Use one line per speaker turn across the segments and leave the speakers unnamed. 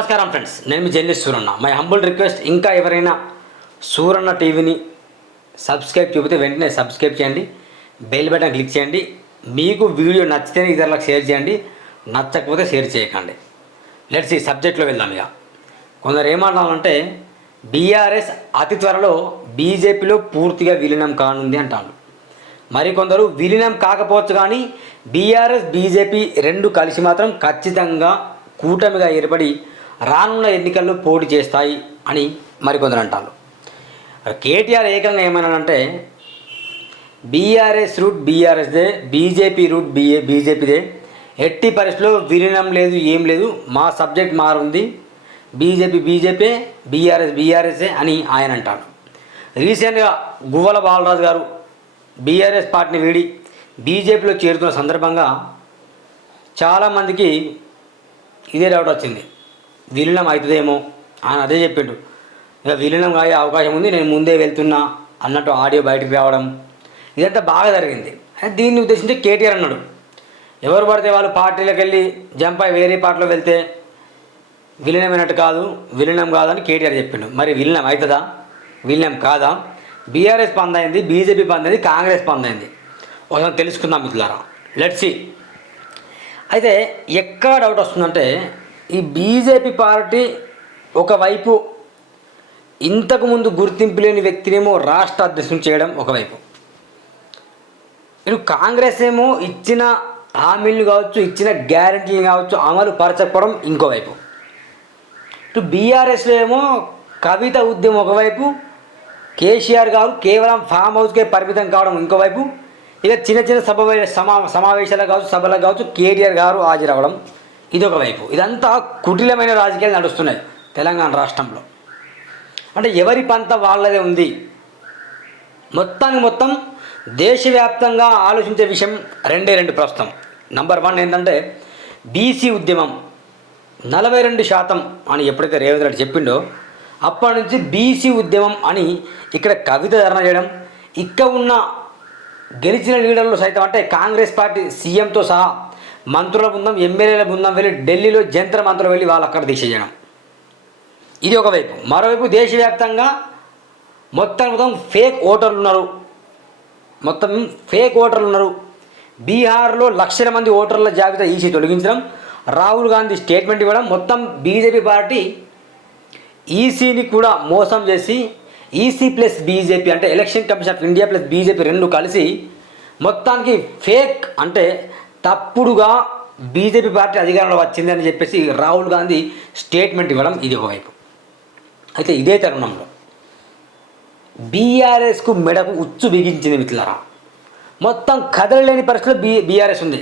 నమస్కారం ఫ్రెండ్స్ నేను మీ journalist Suranna. My humble request ఇంకా ఎవరైనా సూరన్న టీవీని సబ్స్క్రైబ్ చూపితే వెంటనే సబ్స్క్రైబ్ చేయండి బెల్ బటన్ క్లిక్ చేయండి మీకు వీడియో నచ్చితేనే ఇతరులకు షేర్ చేయండి నచ్చకపోతే షేర్ చేయకండి. లెట్స్ ఈ సబ్జెక్ట్లో వెళ్దాం ఇక. కొందరు ఏమంటారంటే బీఆర్ఎస్ అతి త్వరలో బీజేపీలో పూర్తిగా విలీనం కానుంది అంటారు. మరికొందరు విలీనం కాకపోవచ్చు కానీ బీఆర్ఎస్ బీజేపీ రెండు కలిసి మాత్రం ఖచ్చితంగా కూటమిగా ఏర్పడి రానున్న ఎన్నికల్లో పోటీ చేస్తాయి అని మరికొందరు అంటారు. కేటీఆర్ ఏకంగా ఏమన్నానంటే బీఆర్ఎస్ రూట్ బీఆర్ఎస్దే బీజేపీ రూట్ బీఏ బీజేపీదే. ఎట్టి పరిస్థితిలో విలీనం లేదు ఏం లేదు మా సబ్జెక్ట్ మారుంది. బీజేపీ బీజేపీ బీఆర్ఎస్ బీఆర్ఎస్ఏ అని ఆయన అంటాడు రీసెంట్గా గువ్వల బాలరాజు గారు బీఆర్ఎస్ పార్టీని వీడి బీజేపీలో చేరుతున్న సందర్భంగా చాలామందికి ఇదే డౌట్ వచ్చింది. విలీనం అవుతుందేమో ఆయన అదే చెప్పిండు. ఇక విలీనం అయ్యే అవకాశం ఉంది నేను ముందే వెళ్తున్నా అన్నట్టు ఆడియో బయటకు రావడం ఇదంతా బాగా జరిగింది. దీన్ని ఉద్దేశించి కేటీఆర్ అన్నాడు ఎవరు పడితే వాళ్ళు పార్టీలకు వెళ్ళి జంప్ అయి వేరే పార్టీలో వెళ్తే విలీనమైనట్టు కాదు విలీనం కాదని కేటీఆర్ చెప్పిండు. మరి విలీనం అవుతుందా? విలీనం కాదా? బీఆర్ఎస్ పందైంది బీజేపీ పందైంది కాంగ్రెస్ పందైంది ఒకసారి తెలుసుకుందాం మిత్రులారా. లెట్సీ అయితే ఎక్కడ డౌట్ వస్తుందంటే ఈ బీజేపీ పార్టీ ఒకవైపు ఇంతకు ముందు గుర్తింపు లేని వ్యక్తినేమో రాష్ట్ర అధ్యక్షుని చేయడం ఒకవైపు. ఇటు కాంగ్రెస్ ఏమో ఇచ్చిన హామీలు కావచ్చు ఇచ్చిన గ్యారంటీలు కావచ్చు అమలు పరచకపోవడం ఇంకోవైపు. ఇటు బీఆర్ఎస్లో ఏమో కవిత ఉద్యమం ఒకవైపు కేసీఆర్ గారు కేవలం ఫామ్ హౌస్కే పరిమితం కావడం ఇంకోవైపు ఇక చిన్న చిన్న సభ సమా సమావేశాలకు కావచ్చు సభలకు కావచ్చు కేటీఆర్ గారు హాజరవ్వడం ఇదొక వైపు. ఇదంతా కుటిలమైన రాజకీయాలు నడుస్తున్నాయి తెలంగాణ రాష్ట్రంలో. అంటే ఎవరి పంత వాళ్ళదే ఉంది. మొత్తానికి మొత్తం దేశవ్యాప్తంగా ఆలోచించే విషయం రెండే రెండు ప్రస్తుతం. నంబర్ వన్ ఏంటంటే బీసీ ఉద్యమం నలభై రెండు శాతం అని ఎప్పుడైతే రేవంత్ రెడ్డి చెప్పిండో అప్పటి నుంచి బీసీ ఉద్యమం అని ఇక్కడ కవిత ధరణ చేయడం ఇక్కడ ఉన్న గెలిచిన లీడర్లు సైతం అంటే కాంగ్రెస్ పార్టీ సీఎంతో సహా మంత్రుల బృందం ఎమ్మెల్యేల బృందం వెళ్ళి ఢిల్లీలో జంతర మంత్రులు వెళ్ళి వాళ్ళు అక్కడ దీక్ష చేయడం. ఇది ఒకవైపు మరోవైపు దేశవ్యాప్తంగా మొత్తం మొత్తం ఫేక్ ఓటర్లు ఉన్నారు. మొత్తం ఫేక్ ఓటర్లు ఉన్నారు. బీహార్లో లక్షల మంది ఓటర్ల జాబితా ఈసీ తొలగించడం రాహుల్ గాంధీ స్టేట్మెంట్ ఇవ్వడం మొత్తం బీజేపీ పార్టీ ఈసీని కూడా మోసం చేసి ఈసీ ప్లస్ బీజేపీ అంటే election commission of India plus BJP రెండు కలిసి మొత్తానికి ఫేక్ అంటే తప్పుడుగా బీజేపీ పార్టీ అధికారంలో వచ్చిందని చెప్పేసి రాహుల్ గాంధీ స్టేట్మెంట్ ఇవ్వడం ఇది ఒకవైపు. అయితే ఇదే తరుణంలో బీఆర్ఎస్కు మెడకు ఉచ్చు బిగించింది మిత్రులారా మొత్తం కదలలేని పరిస్థితిలో బీ బీఆర్ఎస్ ఉంది.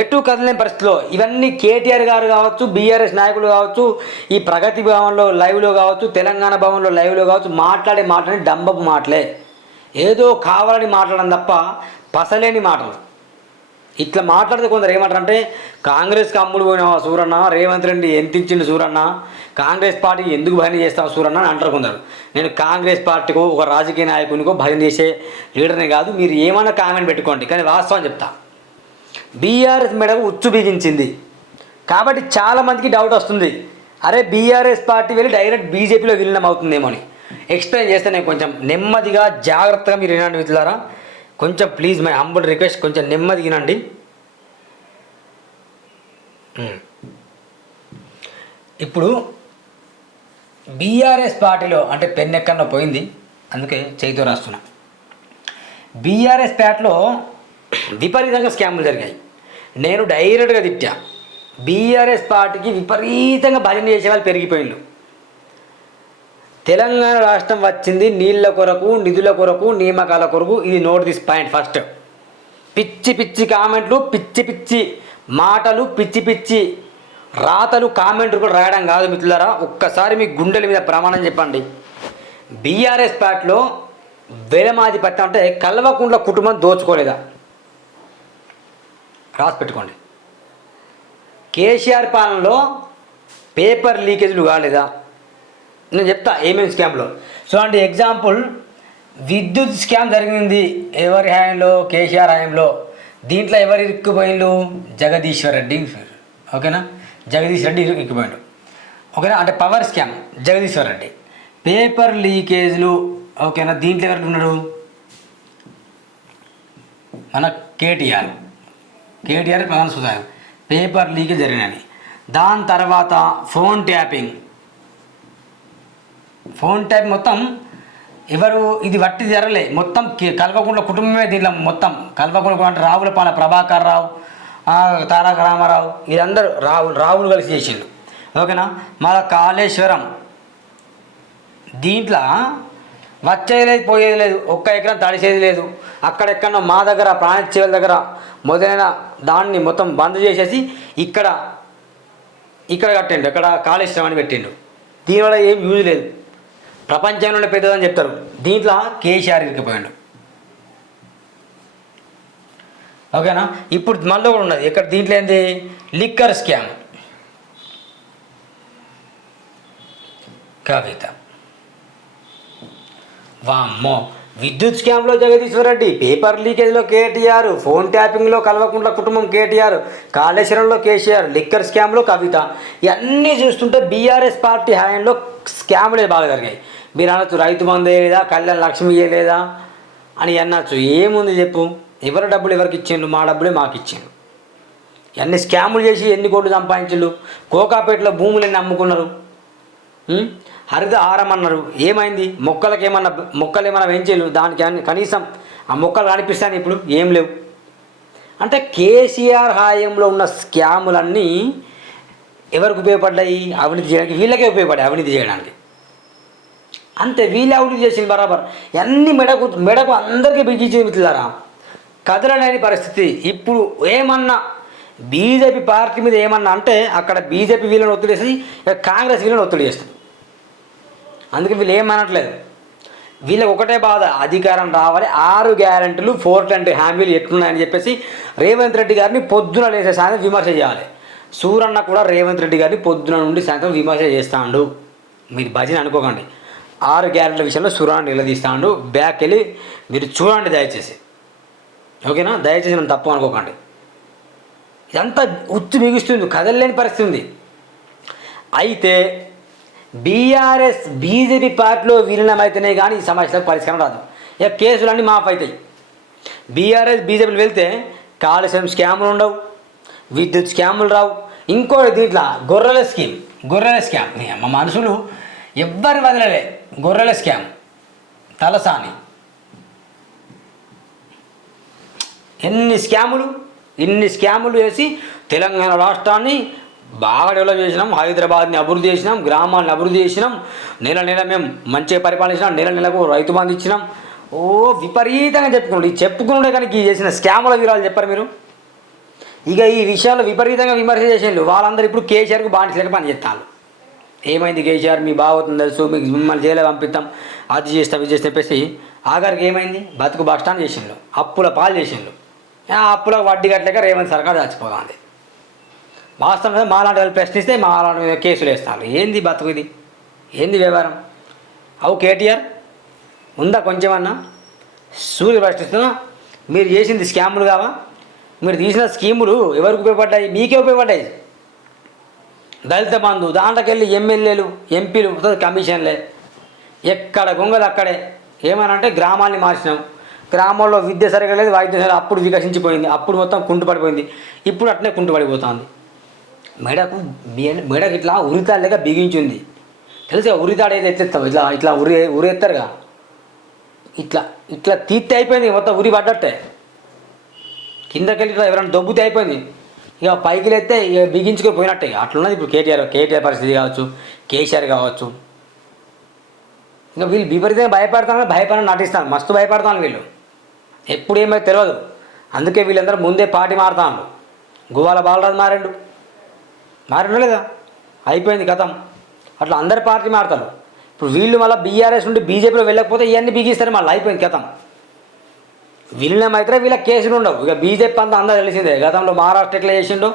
ఎటు కదలేని పరిస్థితిలో ఇవన్నీ కేటీఆర్ గారు కావచ్చు బీఆర్ఎస్ నాయకులు కావచ్చు ఈ ప్రగతి భవన్లో లైవ్లో కావచ్చు తెలంగాణ భవన్లో లైవ్లో కావచ్చు మాట్లాడే మాటని డంబపు మాటలే. ఏదో కావాలని మాట్లాడడం తప్ప పసలేని మాటలు. ఇట్లా మాట్లాడితే కొందరు ఏమంటారంటే కాంగ్రెస్కి అమ్ముడు పోయినావా సూరన్న? రేవంత్ రెడ్డి ఎంత ఇచ్చిండు సూరన్న? కాంగ్రెస్ పార్టీకి ఎందుకు భయం చేస్తావు సూరన్న అని అంటారు కొందరు. నేను కాంగ్రెస్ పార్టీకో ఒక రాజకీయ నాయకునికో భయం చేసే లీడర్ని కాదు మీరు ఏమన్నా కామెంట్ పెట్టుకోండి. కానీ వాస్తవం చెప్తా. బీఆర్ఎస్ మెడకు ఉచ్చు బిగించింది. కాబట్టి చాలామందికి డౌట్ వస్తుంది. అరే బీఆర్ఎస్ పార్టీ వెళ్ళి డైరెక్ట్ బీజేపీలో విలీనం అవుతుందేమో అని. ఎక్స్ప్లెయిన్ చేస్తే నేను కొంచెం నెమ్మదిగా జాగ్రత్తగా మీరు వినండి మిత్రులారా. కొంచెం ప్లీజ్ మై హంబుల్ రిక్వెస్ట్ కొంచెం నెమ్మది వినండి. Hmm. ఇప్పుడు బీఆర్ఎస్ పార్టీలో అంటే పెన్ ఎక్కడో పోయింది. అందుకే చేతితో రాస్తున్నా. బీఆర్ఎస్ ప్యాట్లో విపరీతంగా స్కాములు జరిగాయి. నేను డైరెక్ట్గా తిట్టా. బీఆర్ఎస్ పార్టీకి విపరీతంగా భజన చేసే వాళ్ళు పెరిగిపోయిండు తెలంగాణ రాష్ట్రం వచ్చింది నీళ్ళ కొరకు నిధుల కొరకు నియామకాల కొరకు. ఇది నోట్ దిస్ పాయింట్ ఫస్ట్. పిచ్చి పిచ్చి కామెంట్లు పిచ్చి పిచ్చి మాటలు పిచ్చి పిచ్చి రాతలు కామెంట్లు కూడా రాయడం కాదు మిత్రులారా. ఒక్కసారి మీ గుండెల మీద ప్రమాణం చెప్పండి. బీఆర్ఎస్ పార్టీలో వేలమాధిపత్యం అంటే కల్వకుంట్ల కుటుంబం దోచుకోలేదా? రాసి పెట్టుకోండి. కేసీఆర్ పాలనలో పేపర్ లీకేజీలు కాలేదా? నేను చెప్తా ఏమేమి స్కామ్లో సో అంటే ఎగ్జాంపుల్ విద్యుత్ స్కామ్ జరిగింది ఎవరి హయాంలో కేసీఆర్ హయాంలో దీంట్లో ఎవరు ఇరుక్కుపోయిండు జగదీశ్వర్ రెడ్డి ఓకేనా? జగదీష్ రెడ్డి ఇరుక్కుపోయిండు. ఓకేనా? అంటే power scam Jagadishwar Reddy. Paper లీకేజ్లు ఓకేనా? దీంట్లో ఎవరు ఉన్నాడు మన కేటీఆర్. కేటీఆర్ ప్రధాన సుధాకర్ పేపర్ లీకేజ్ జరిగినాయి దాని తర్వాత ఫోన్ ట్యాపింగ్ ఫోన్ టైప్ మొత్తం ఎవరు ఇది వట్టి జరలే మొత్తం కి- కల్వకుంట్ల కుటుంబమే దీంట్లో మొత్తం. కల్వకుంట్ల అంటే రావులపాల ప్రభాకర్ రావు తారక రామారావు వీరందరూ రావు రావులు కలిసి చేసిండు ఓకేనా? మన కాళేశ్వరం. దీంట్లో వచ్చేది లేదు పోయేది లేదు. ఒక్క ఎకరం తడిసేది లేదు. అక్కడెక్కడో మా దగ్గర ప్రాణిచేవుల దగ్గర మొదలైన దాన్ని మొత్తం బంద్ చేసేసి ఇక్కడ ఇక్కడ కట్టిండు ఇక్కడ కాళేశ్వరం అని పెట్టిండు దీనివల్ల ఏం యూజ్ లేదు. ప్రపంచంలోనే పెద్దదని చెప్తారు. దీంట్లో కేసీఆర్ ఇరికిపోయాడు ఓకేనా? ఇప్పుడు మళ్ళీ కూడా ఉన్నది. ఇక్కడ దీంట్లో ఏంది? Liquor scam. కవిత. వామ్మో. విద్యుత్ స్కామ్లో జగదీశ్వర్ రెడ్డి పేపర్ లీకేజ్లో కేటీఆర్ ఫోన్ ట్యాపింగ్లో కల్వకుంట్ల కుటుంబం కేటీఆర్ కాళేశ్వరంలో కేసీఆర్ లిక్కర్ స్కామ్లో కవిత. ఇవన్నీ చూస్తుంటే బీఆర్ఎస్ పార్టీ హయాంలో స్కామ్లే బాగా జరిగాయి. మీరు అనొచ్చు రైతు బంధు వేయలేదా కళ్యాణ్ లక్ష్మి వేయలేదా అని అనొచ్చు. ఏముంది చెప్పు? ఎవరి డబ్బులు ఎవరికి ఇచ్చిండు మా డబ్బులే మాకు ఇచ్చిండు ఎన్ని స్కాములు చేసి ఎన్ని కోట్లు సంపాదించిండు కోకాపేటలో భూములన్నీ అమ్ముకున్నారు? హరిత ఆహారం అన్నారు. ఏమైంది? మొక్కలకు ఏమన్నా మొక్కలు ఏమన్నా పెంచేళ్ళు? దానికి కనీసం ఆ మొక్కలు కనిపిస్తాను ఇప్పుడు. ఏం లేవు. అంటే కేసీఆర్ హాయంలో ఉన్న స్కాములన్నీ ఎవరికి ఉపయోగపడ్డాయి? అవినీతి చేయడానికి వీళ్ళకే ఉపయోగపడ్డాయి అవినీతి చేయడానికి. అంతే వీళ్ళే అవినీతి చేసింది బరాబర్. అన్ని మెడకు మెడకు అందరికీ బిగించింది మిత్రులారా? కదలలేని పరిస్థితి. ఇప్పుడు ఏమన్నా బీజేపీ పార్టీ మీద ఏమన్నా అంటే అక్కడ బీజేపీ వీళ్ళని ఒత్తిడి చేసి కాంగ్రెస్ వీళ్ళని ఒత్తిడి చేస్తుంది. అందుకే వీళ్ళు ఏమనట్లేదు వీళ్ళకి ఒకటే బాధ అధికారం రావాలి ఆరు గ్యారెంటీలు ఫోర్ ట్వంటీ హామీలు ఎట్లున్నాయని చెప్పేసి రేవంత్ రెడ్డి గారిని పొద్దున లేసే సాయంత్రం విమర్శ చేయాలి. సూరన్న కూడా రేవంత్ రెడ్డి గారిని పొద్దున నుండి సాయంత్రం విమర్శ చేస్తాడు. మీరు భజన అనుకోకండి. ఆరు గ్యారెంటీల విషయంలో సూరన్న నిలదీస్తాడు. బ్యాక్ వెళ్ళి మీరు చూడండి దయచేసి. ఓకేనా? దయచేసి నన్ను తప్పు అనుకోకండి. ఇదంతా ఉత్తు మిగుస్తుంది కదలలేని పరిస్థితి ఉంది. అయితే బీఆర్ఎస్ బీజేపీ పార్టీలో విలీనమైతేనే అయితేనే కానీ ఈ సమస్యలకు పరిష్కారం రాదు. ఇక కేసులన్నీ మాఫ్ అవుతాయి బీఆర్ఎస్ బీజేపీలు వెళ్తే కాలుష్యం స్కాములు ఉండవు విద్యుత్ స్కాములు రావు. ఇంకో దీంట్లో గొర్రెల స్కీమ్ గొర్రెల స్కామ్. మా మనుషులు ఎవ్వరి వదలలే. గొర్రెల స్కామ్. తలసాని. ఎన్ని స్కాములు ఇన్ని స్కాములు వేసి తెలంగాణ రాష్ట్రాన్ని బాగా డెవలప్ చేసినాం హైదరాబాద్ని అభివృద్ధి చేసినాం గ్రామాలను అభివృద్ధి చేసినాం. నెల నెల మేము మంచిగా పరిపాలించినాం నెల నెలకు రైతు బంధు ఇచ్చినాం. ఓ విపరీతంగా చెప్పుకున్నాడు. ఈ చెప్పుకున్నాడే కానీ ఈ చేసిన స్కాముల వివరాలు చెప్పారు మీరు? ఇక ఈ విషయాలు విపరీతంగా విమర్శ చేసేళ్ళు వాళ్ళందరూ ఇప్పుడు కేసీఆర్కు బానిసలేక పని చేస్తాను ఏమైంది కేసీఆర్? మీ బాగోతుంది తెలుసు మీకు మిమ్మల్ని జైలు పంపిస్తాం. అది చేస్తాం ఇది చేస్తాం చెప్పేసి ఆఖరికి ఏమైంది? బతుకు బస్ స్టాండ్ చేసిండు. అప్పుల పాలు చేసిండు. అప్పులకు వడ్డీ కట్టలేక రేవంత్ సర్కార్ చచ్చిపోతుంది వాస్తవం మీద మాలాంటి వాళ్ళు ప్రశ్నిస్తే మా లాంటి మీద కేసులు వేస్తారు. ఏంది బతుకు ఇది? ఏంది వ్యవహారం? అవు కేటీఆర్ ఉందా కొంచెమన్నా? సూర్య ప్రశ్నిస్తున్నా మీరు చేసింది స్కాములు కావా? మీరు తీసిన స్కీములు ఎవరికి ఉపయోగపడ్డాయి? మీకే ఉపయోగపడ్డాయి. దళిత బంధు దాంట్లోకెళ్ళి ఎమ్మెల్యేలు ఎంపీలు కమిషన్లే. ఎక్కడ గొంగలు అక్కడే. ఏమనంటే గ్రామాల్ని మార్చినాం. గ్రామాల్లో విద్య సరిగా లేదు వైద్యం సరిగా అప్పుడు వికసించిపోయింది. అప్పుడు మొత్తం కుంటుపడిపోయింది. ఇప్పుడు అట్లే కుంటుపడిపోతుంది. మెడకు మెడకు ఇట్లా ఉరితాడు లేక బిగించింది. తెలుసా ఉరితాడు ఏదో ఎత్తేస్తావు? ఇట్లా ఇట్లా ఉరి ఉరి ఎత్తారుగా ఇట్లా ఇట్లా తీస్తే అయిపోయింది మొత్తం ఉరి పడ్డట్టే. కిందకి వెళ్ళి ఎవరైనా దొబ్బుతే అయిపోయింది. ఇక పైకి లేస్తే ఇక బిగించుకొని పోయినట్టే ఇక అట్లున్నది ఇప్పుడు కేటీఆర్ కేటీఆర్ పరిస్థితి కావచ్చు కేసీఆర్ కావచ్చు. ఇంకా వీళ్ళు విపరీతంగా భయపడతానని భయపడని నటిస్తాను మస్తు భయపడతాను వీళ్ళు. ఎప్పుడు ఏమైతే తెలియదు అందుకే వీళ్ళందరూ ముందే పార్టీ మారుతాను గువాల బాలరాజు మారిండు. మారిండు లేదా? అయిపోయింది కథం అట్లా అందరి పార్టీ మారుతారు. ఇప్పుడు వీళ్ళు మళ్ళీ బీఆర్ఎస్ నుండి బీజేపీలో వెళ్ళకపోతే ఇవన్నీ బిగిస్తారు మళ్ళీ అయిపోయింది కథం విలీనం అయితే వీళ్ళ కేసులు ఉండవు. ఇక బీజేపీ అంతా అందరూ తెలిసిందే. గతంలో మహారాష్ట్ర ఎట్లా చేసిండో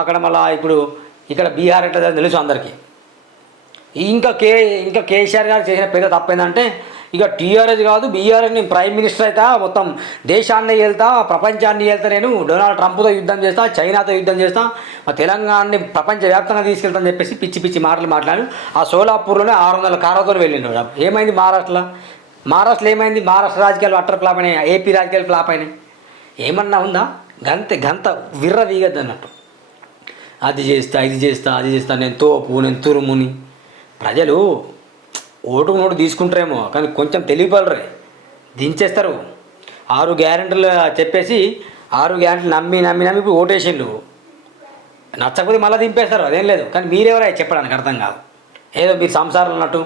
అక్కడ మళ్ళీ ఇప్పుడు ఇక్కడ బీహార్ ఎట్లా తెలుసు అందరికీ. ఇంకా కే ఇంకా కేసీఆర్ గారు చేసిన పెద్ద తప్పేందంటే ఏంటంటే ఇక టీఆర్ఎస్ కాదు బీఆర్ఎస్ నేను ప్రైమ్ మినిస్టర్ అవుతా మొత్తం దేశాన్ని వెళ్తా ప్రపంచాన్ని వెళ్తా నేను. డొనాల్డ్ ట్రంప్తో యుద్ధం చేస్తా చైనాతో యుద్ధం చేస్తా మా తెలంగాణని ప్రపంచవ్యాప్తంగా తీసుకెళ్తానని చెప్పేసి పిచ్చి పిచ్చి మాటలు మాట్లాడాను ఆ సోలాపూర్లోనే ఆరు వందల కారుతో వెళ్ళిండు ఏమైంది మహారాష్ట్రలో? మహారాష్ట్రలో ఏమైంది? మహారాష్ట్ర రాజకీయాలు అట్టర్ ఫ్లాప్ అయినాయి ఏపీ రాజకీయాలు ఫ్లాప్ అయినాయి. ఏమన్నా ఉందా? గంత గంత విర్ర వీగద్దు అన్నట్టు. అది చేస్తా ఇది చేస్తా అది చేస్తా నేను తోపు నేను తురుముని. ప్రజలు ఓటుకు నోటు తీసుకుంటారేమో కానీ కొంచెం తెలియపడరే దించేస్తారు. ఆరు గ్యారెంటీలు చెప్పేసి ఆరు గ్యారెంటీలు నమ్మి నమ్మి నమ్మి ఇప్పుడు ఓటేసిండు నచ్చకపోతే మళ్ళీ దింపేస్తారు అదేం లేదు. కానీ మీరెవరై చెప్పడానికి అర్థం కాదు. ఏదో మీరు సంసారం అన్నట్టు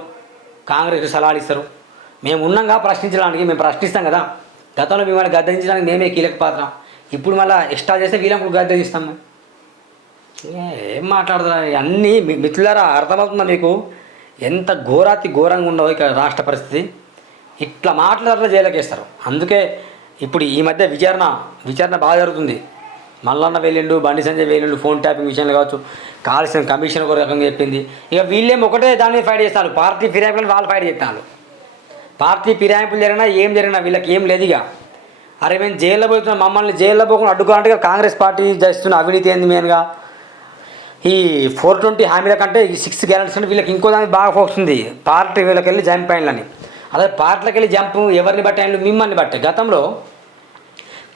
కాంగ్రెస్కి సలహాలు ఇస్తారు. మేము ఉన్నాగా ప్రశ్నించడానికి మేము ప్రశ్నిస్తాం కదా. గతంలో మిమ్మల్ని గద్దించడానికి మేమే కీలక పాత్ర. ఇప్పుడు మళ్ళీ ఎక్స్ట్రా చేస్తే వీళ్ళకి కూడా గద్దెదిస్తాం ఏం మాట్లాడదా అన్నీ మిత్రులారా అర్థమవుతుందా మీకు? ఎంత ఘోరాతి ఘోరంగా ఉండవు ఇక్కడ రాష్ట్ర పరిస్థితి. ఇట్లా మాట్లాడారు జైలకేస్తారు. అందుకే ఇప్పుడు ఈ మధ్య విచారణ విచారణ బాగా జరుగుతుంది. మల్లన్న వెళ్ళిండు బండి సంజయ్ వెళ్ళిండు ఫోన్ ట్యాపింగ్ విషయంలో కావచ్చు కాల్సిన కమిషన్ ఒక రకంగా చెప్పింది. ఇక వీళ్ళేం ఒకటే దాని మీద ఫైట్ చేస్తారు. పార్టీ ఫిరాయింపులను వాళ్ళు ఫైట్ చేస్తారు. పార్టీ ఫిరాయింపులు జరిగినా ఏం జరిగినా వీళ్ళకి ఏం లేదు ఇక. అరే మేము జైల్లో పోతున్నాం మమ్మల్ని జైల్లో పోకుండా అడ్డుకోవాలంటే కాంగ్రెస్ పార్టీ చేస్తున్న అవినీతి ఏంది మెయిన్గా ఈ ఫోర్ ట్వంటీ హామీల కంటే ఈ సిక్స్ గ్యారెంటీస్ అంటే వీళ్ళకి ఇంకో దానికి బాగా ఫోకస్ ఉంది. పార్టీ వీళ్ళకి వెళ్ళి జంప్ అయ్యిందని అదే పార్టీలకు వెళ్ళి జంప్ ఎవరిని బట్టి అయ్యిండు మిమ్మల్ని బట్టి గతంలో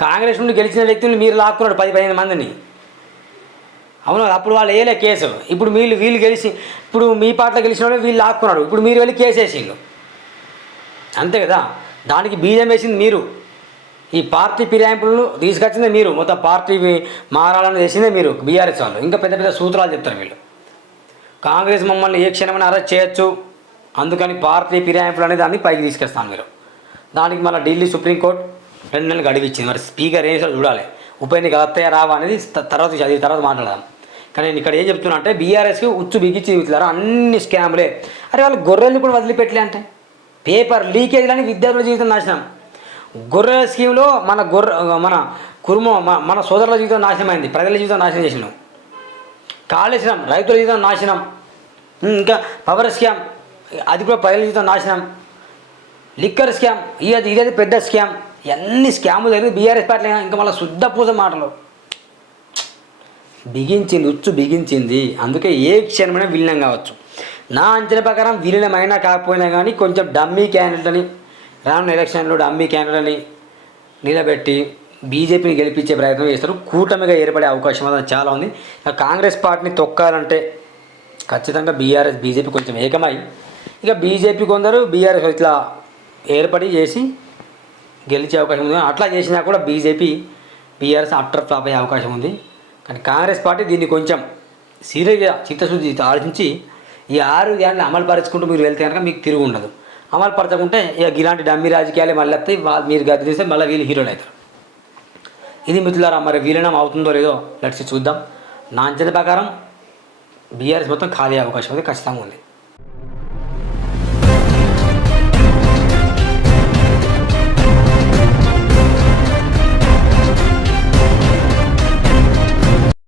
కాంగ్రెస్ నుండి గెలిచిన వ్యక్తులు మీరు లాక్కున్నాడు పది పదిహేను మందిని. అవును? అప్పుడు వాళ్ళు వేయలే కేసు. ఇప్పుడు వీళ్ళు వీళ్ళు గెలిచి ఇప్పుడు మీ పార్టీలో గెలిచిన వాళ్ళు వీళ్ళు లాక్కున్నాడు ఇప్పుడు మీరు వెళ్ళి కేసు వేసిండు అంతే కదా? దానికి బీజం వేసింది మీరు. ఈ పార్టీ ఫిరాయింపులను తీసుకొచ్చిందే మీరు. మొత్తం పార్టీ మారాలని చేసిందే మీరు బీఆర్ఎస్ వాళ్ళు. ఇంకా పెద్ద పెద్ద సూత్రాలు చెప్తారు వీళ్ళు. కాంగ్రెస్ మమ్మల్ని ఏ క్షణమైనా అరెస్ట్ చేయొచ్చు. అందుకని పార్టీ ఫిరాయింపులు అనేది దాన్ని పైకి తీసుకొస్తాను మీరు. దానికి మళ్ళీ ఢిల్లీ సుప్రీంకోర్టు రెండు నెలలు గడిపించింది మరి స్పీకర్ ఏం చూడాలి. ఉప ఎన్నిక వస్తాయా రావా అనేది తర్వాత చదివి తర్వాత మాట్లాడదాం. కానీ నేను ఇక్కడ ఏం చెప్తున్నా అంటే బీఆర్ఎస్కి ఉచ్చు బిగించి చూస్తున్నారు అన్ని స్కామ్లే. అరే వాళ్ళు గొర్రెల్ని కూడా వదిలిపెట్టలే అంటే. పేపర్ లీకేజ్లని విద్యార్థుల జీవితం నాశనం. గొర్రెల స్కీమ్లో మన గొర్రె మన కుర్మ మన- మన సోదరుల జీవితం నాశనమైంది. ప్రజల జీవితం నాశనం చేసినాం కాళేశ్వరం రైతుల జీవితం నాశనం. ఇంకా పవర్ స్కామ్ అది కూడా ప్రజల జీవితం నాశనం. లిక్కర్ స్కామ్ ఇది ఇదేది పెద్ద స్కామ్. ఎన్ని స్కాములు జరిగి బీఆర్ఎస్ పార్టీ ఇంకా మళ్ళీ శుద్ధ పూజ మాటలు. బిగించింది ఉచ్చు బిగించింది. అందుకే ఏ క్షణమైనా విలీనం కావచ్చు. నా అంచనా ప్రకారం విలీనమైనా కాకపోయినా కానీ కొంచెం డమ్మీ క్యాండిడేట్ అని రానున్న ఎలక్షన్లో అమ్మి క్యాండిడేట్ నిలబెట్టి బీజేపీని గెలిపించే ప్రయత్నం చేస్తారు. కూటమిగా ఏర్పడే అవకాశం అనేది చాలా ఉంది. కాంగ్రెస్ పార్టీని తొక్కాలంటే ఖచ్చితంగా బీఆర్ఎస్ బీజేపీ కొంచెం ఏకమై ఇక బీజేపీ కొందరు బీఆర్ఎస్ ఇట్లా ఏర్పడి చేసి గెలిచే అవకాశం ఉంది. అట్లా చేసినా కూడా బీజేపీ బీఆర్ఎస్ అట్టర్ ఫ్లాప్ అయ్యే అవకాశం ఉంది. కానీ కాంగ్రెస్ పార్టీ దీన్ని కొంచెం సీరియస్గా చిత్తశుద్ధి ఆలోచించి ఈ ఆరు గ్యాన్లు అమలు పరుచుకుంటూ మీరు వెళ్తే కనుక మీకు తిరుగు ఉండదు అమలు పరచకుంటే ఇక ఇలాంటి డమ్మి రాజకీయాలే మళ్ళీ వస్తాయి. మీరు గది తీస్తే మళ్ళీ వీళ్ళు హీరోలు అవుతారు. ఇది మిత్రులారా మరి విలీనం అవుతుందో లేదో లెట్స్ చూద్దాం. నా అంచనా ప్రకారం బీఆర్ఎస్ మొత్తం ఖాళీ అవకాశం అయితే ఖచ్చితంగా ఉంది.